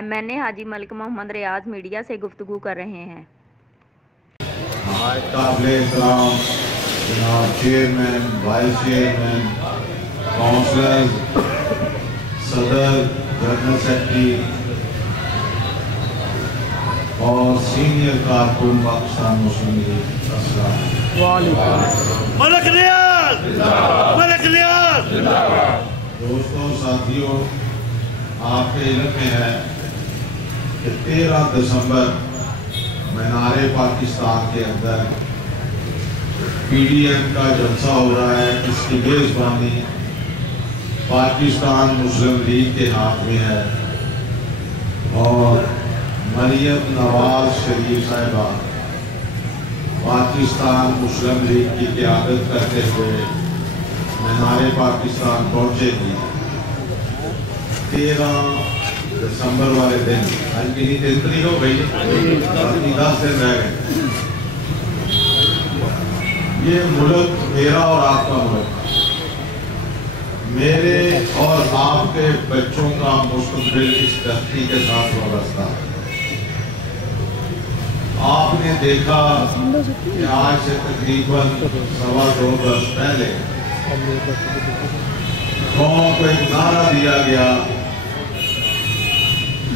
है। मैंने हाजी मलिक मोहम्मद रियाज मीडिया से गुफ्तगू कर रहे हैं। चेयरमैन, वाइस चेयरमैन, काउंसलर, सदर, जनरल सेक्रेटरी और सीनियर कारकुन पाकिस्तान मुस्लिम लीग। दोस्तों, साथियों, आपके इल्म में है कि 13 दिसंबर मीनारे पाकिस्तान के अंदर PDM का जलसा हो रहा है। इसकी मेजबानी पाकिस्तान मुस्लिम लीग के हाथ में है और मरियम नवाज शरीफ साहिबा पाकिस्तान मुस्लिम लीग की क़यादत करते हुए मीनारे पाकिस्तान पहुंचेगी 13 दिसंबर वाले दिन। आज की 3 तारीख हो गई, 10 दिन रह गए। ये मुल्क मेरा और आपका मुल्क, मेरे और आपके बच्चों का मुस्तकबिल इस धरती के साथ वाबस्ता है। आपने देखा कि आज से तकरीबन 2.25 वर्ष पहले कौम को एक नारा दिया गया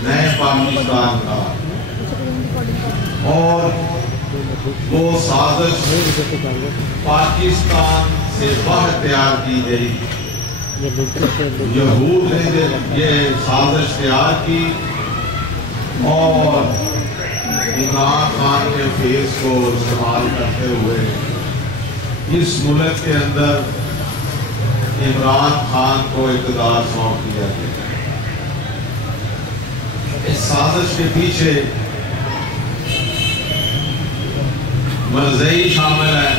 नए पाकिस्तान का, और वो साजिश पाकिस्तान से बाहर तैयार की गई। यहूद ने ये साजिश तैयार की और इमरान खान के फेस को इस्तेमाल करते हुए इस मुल्क के अंदर इमरान खान को इक़्तिदार सौंप दिया गया। इस साजिश के पीछे मर्ज़ई शामिल है।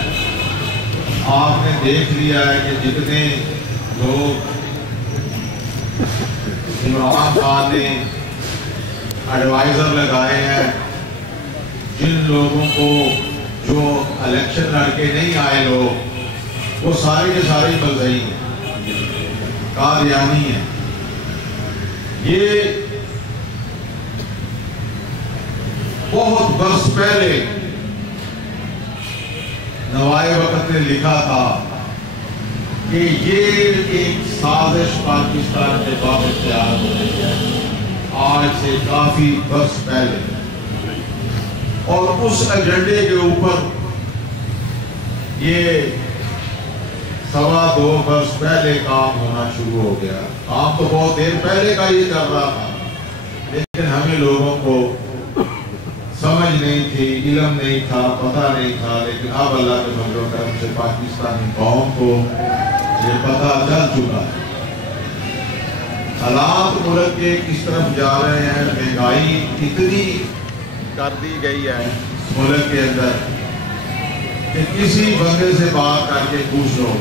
आपने देख लिया है कि जितने लोग इमरान खान ने एडवाइजर लगाए हैं, जिन लोगों को जो इलेक्शन लड़के नहीं आए लोग, वो सारे के सारे मर्ज़ई हैं, कादियानी हैं। ये बहुत बरस पहले नवाए वक्त ने लिखा था कि ये एक साजिश पाकिस्तान के बाबत तैयार हो रही है, आज से काफी बरस पहले। और उस एजेंडे के ऊपर ये 2.25 वर्ष पहले काम होना शुरू हो गया। काम तो बहुत देर पहले का ये चल रहा था, लेकिन हमें लोगों को समझ नहीं थी, इल्म नहीं था, पता नहीं था। लेकिन अब अल्लाह के फजल व करम से पाकिस्तानी कौम को ये पता चल चुका है। हालात मुल्क के किस तरफ जा रहे हैं, महंगाई इतनी कर दी गई है मुल्क के अंदर कि किसी बंदे से बात करके पूछ लो,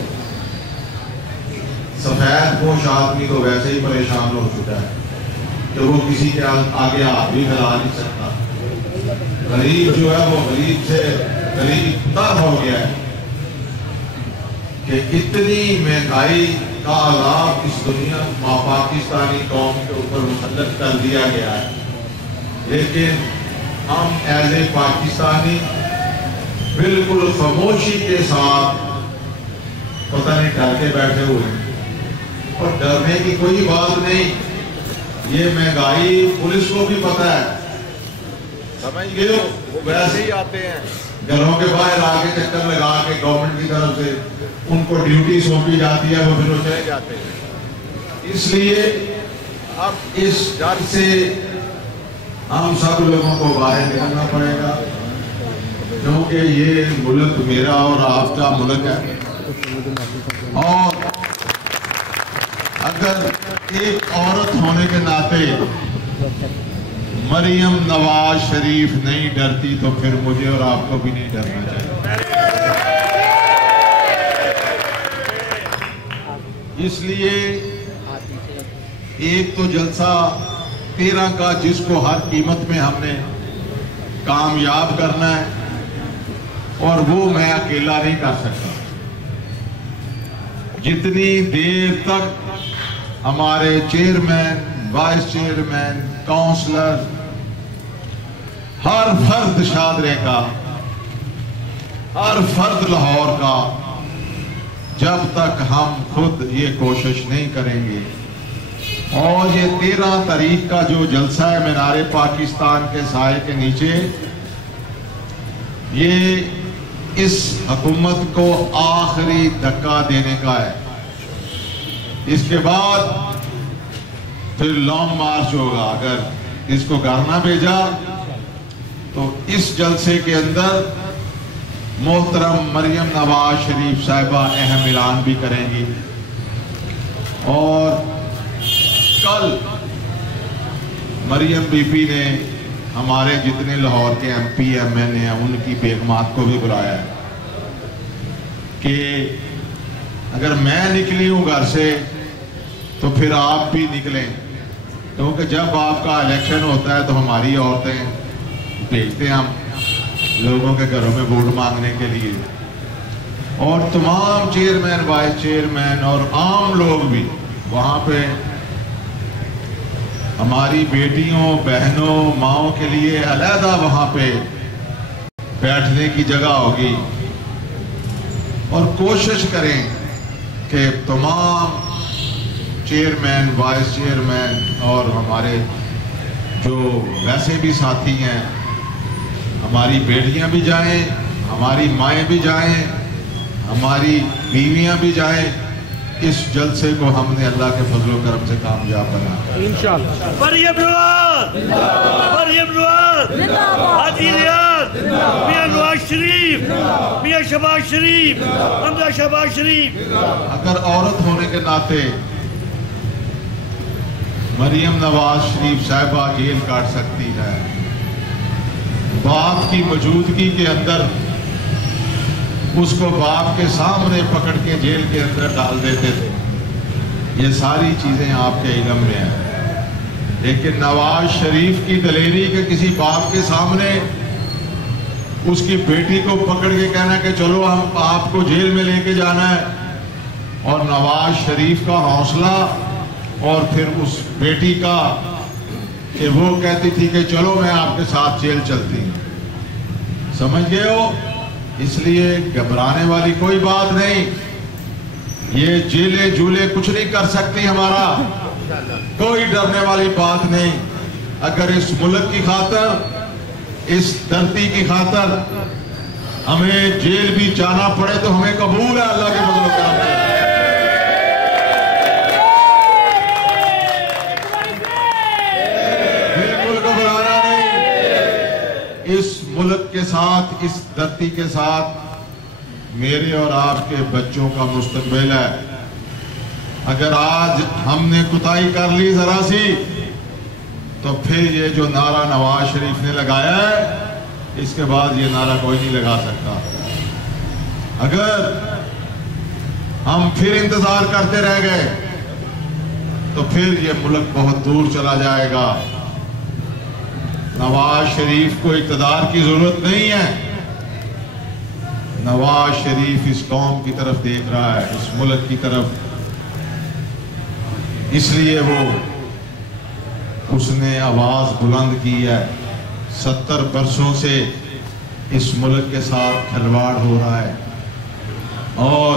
सफेद पोश आदमी तो वैसे ही परेशान हो चुका है कि वो किसी के आगे हाथ भी फैला नहीं सकता। गरीब जो है वो गरीब से गरीब तर हो गया है कि इतनी महंगाई का अज़ाब इस दुनिया पाकिस्तानी कौम के ऊपर मुसल्लत कर दिया गया है। लेकिन हम एज ए पाकिस्तानी बिल्कुल खामोशी के साथ पता नहीं डर के बैठे हुए, और डरने की कोई बात नहीं। ये महंगाई पुलिस को भी पता है, समझ गए हो। वैसे ही आते हैं घरों के बाहर आके चक्कर लगा के गवर्नमेंट की तरफ से उनको ड्यूटी सौंपी जाती है, वो फिर वो चले जाते हैं। इसलिए अब इस डर से हम सब लोगों को बाहर निकलना पड़ेगा, क्योंकि ये मुल्क मेरा और आपका मुल्क है। और अगर एक औरत होने के नाते मरियम नवाज शरीफ नहीं डरती तो फिर मुझे और आपको भी नहीं डरना चाहिए। इसलिए एक तो जलसा 13 का, जिसको हर कीमत में हमने कामयाब करना है, और वो मैं अकेला नहीं कर सकता। जितनी देर तक हमारे चेयरमैन, वाइस चेयरमैन, काउंसलर, हर फर्द शादरे का, हर फर्द लाहौर का, जब तक हम खुद ये कोशिश नहीं करेंगे और ये 13 तारीख का जो जलसा है मीनारे पाकिस्तान के साए के नीचे, ये इस हुकूमत को आखिरी धक्का देने का है। इसके बाद फिर लॉन्ग मार्च होगा। अगर इसको घर ना भेजा तो इस जलसे के अंदर मोहतरम मरियम नवाज शरीफ साहिबा अहम ऐलान भी करेंगी और कल मरियम बीबी ने हमारे जितने लाहौर के MP MN हैं उनकी बेगमात को भी बुलाया है कि अगर मैं निकली हूं घर से तो फिर आप भी निकलें, क्योंकि जब आपका इलेक्शन होता है तो हमारी औरतें भेजते हैं हम लोगों के घरों में वोट मांगने के लिए, और तमाम चेयरमैन, वाइस चेयरमैन और आम लोग भी वहां पे हमारी बेटियों, बहनों, माओं के लिए अलहदा वहां पे बैठने की जगह होगी। और कोशिश करें कि तमाम चेयरमैन, वाइस चेयरमैन और हमारे जो वैसे भी साथी हैं, हमारी बेटियां भी जाएं, हमारी माएँ भी जाएं, हमारी बीवियां भी जाएं। इस जलसे को हमने अल्लाह के फजल करम से कामयाब बना इंशाअल्लाह। मरियम नवाज, मरियम नवाज, हाजी रियाज, मियां नवाज शरीफ, मियां शहबाज शरीफ, हमजा शहबाज शरीफ। अगर औरत होने के नाते मरियम नवाज शरीफ साहिबा जेल काट सकती है, बाप की मौजूदगी के अंदर उसको बाप के सामने पकड़ के जेल के अंदर डाल देते थे, ये सारी चीजें आपके इल्म में हैं। लेकिन नवाज शरीफ की दलेरी के किसी बाप के सामने उसकी बेटी को पकड़ के कहना कि चलो हम आपको जेल में लेके जाना है, और नवाज शरीफ का हौसला और फिर उस बेटी का कि वो कहती थी कि चलो मैं आपके साथ जेल चलती हूं। समझ गए हो? इसलिए घबराने वाली कोई बात नहीं, ये जेले जूले कुछ नहीं कर सकती हमारा, कोई डरने वाली बात नहीं। अगर इस मुल्क की खातर, इस धरती की खातर हमें जेल भी जाना पड़े तो हमें कबूल है, अल्लाह के फजल करम से। इस मुल्क के साथ, इस धरती के साथ मेरे और आपके बच्चों का मुस्तकबिल है। अगर आज हमने कुताही कर ली जरा सी, तो फिर ये जो नारा नवाज शरीफ ने लगाया है, इसके बाद ये नारा कोई नहीं लगा सकता। अगर हम फिर इंतजार करते रह गए तो फिर ये मुल्क बहुत दूर चला जाएगा। नवाज शरीफ को इक़्तिदार की जरूरत नहीं है, नवाज शरीफ इस कौम की तरफ देख रहा है, इस मुल्क की तरफ, इसलिए उसने आवाज बुलंद की है। 70 बरसों से इस मुल्क के साथ खिलवाड़ हो रहा है और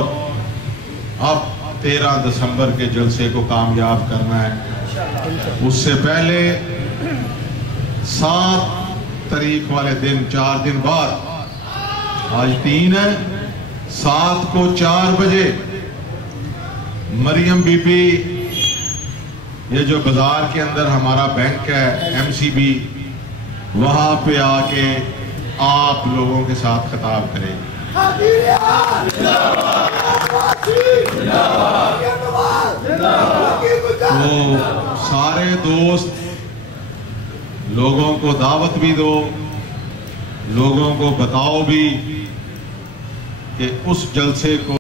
अब 13 दिसंबर के जलसे को कामयाब करना है। उससे पहले 7 तारीख वाले दिन, 4 दिन बाद, आज 3 है, 7 को 4 बजे मरियम बीबी, ये जो बाजार के अंदर हमारा बैंक है MCB, वहां पे आके आप लोगों के साथ खिताब करेंगे। तो सारे दोस्त लोगों को दावत भी दो, लोगों को बताओ भी कि उस जलसे को,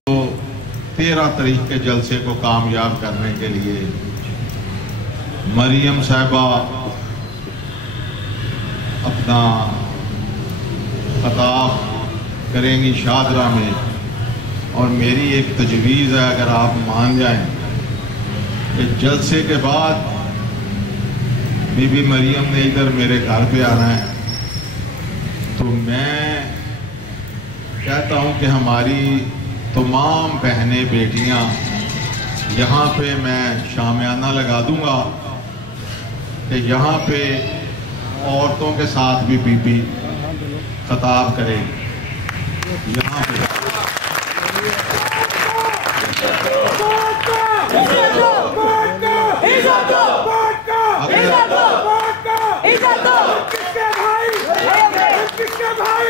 13 तारीख के जलसे को कामयाब करने के लिए मरियम साहिबा अपना खिताब करेंगी शादरा में। और मेरी एक तजवीज़ है, अगर आप मान जाएं कि जलसे के बाद बीबी मरियम ने इधर मेरे घर पे आना है, तो मैं कहता हूं कि हमारी तमाम बहनें बेटियां यहाँ पे मैं शामियाना लगा दूंगा कि यहाँ पे औरतों के साथ भी बीबी खिताब करेगी। यहाँ पे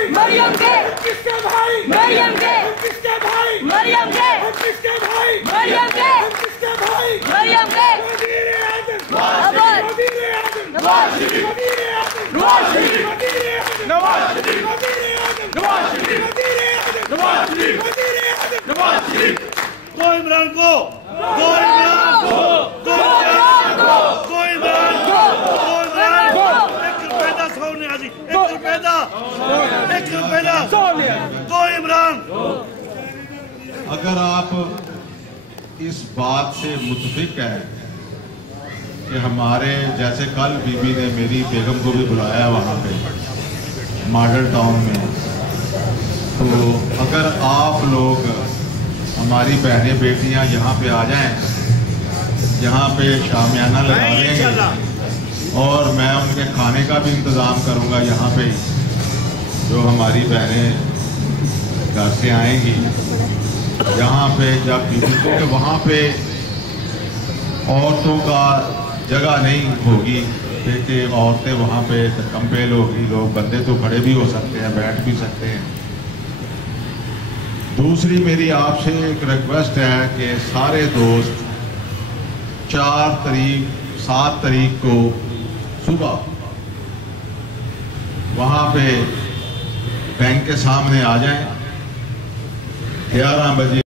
मरियम के किसके भाई मरियम के किसके भाई मरियम के किसके भाई मरियम के किसके भाई मरियम के नवाज शरीफ गो इमरान को, गो इमरान को, गो इमरान को, गो इमरान को, गो इमरान को। 1 रुपए का 100 नहीं आजी, 1 रुपए का, 1 रुपए का, गो इमरान। अगर आप इस बात से मुतफिक है कि हमारे जैसे कल बीबी ने मेरी बेगम को भी बुलाया वहाँ पे मॉडल टाउन में, तो अगर आप लोग हमारी बहनें बेटियां यहाँ पे आ जाएं, यहाँ पे शामियाना लगा देंगे और मैं उनके खाने का भी इंतज़ाम करूँगा यहाँ पे, जो हमारी बहनें घर से आएंगी यहाँ पे जब बीबी को, वहाँ पे औरतों का जगह नहीं होगी, क्योंकि औरतें वहाँ पे कंपेल होगी, लोग बंदे तो खड़े भी हो सकते हैं, बैठ भी सकते हैं। दूसरी मेरी आपसे एक रिक्वेस्ट है कि सारे दोस्त 4 तारीख 7 तारीख को सुबह वहाँ पे बैंक के सामने आ जाएं 11 बजे।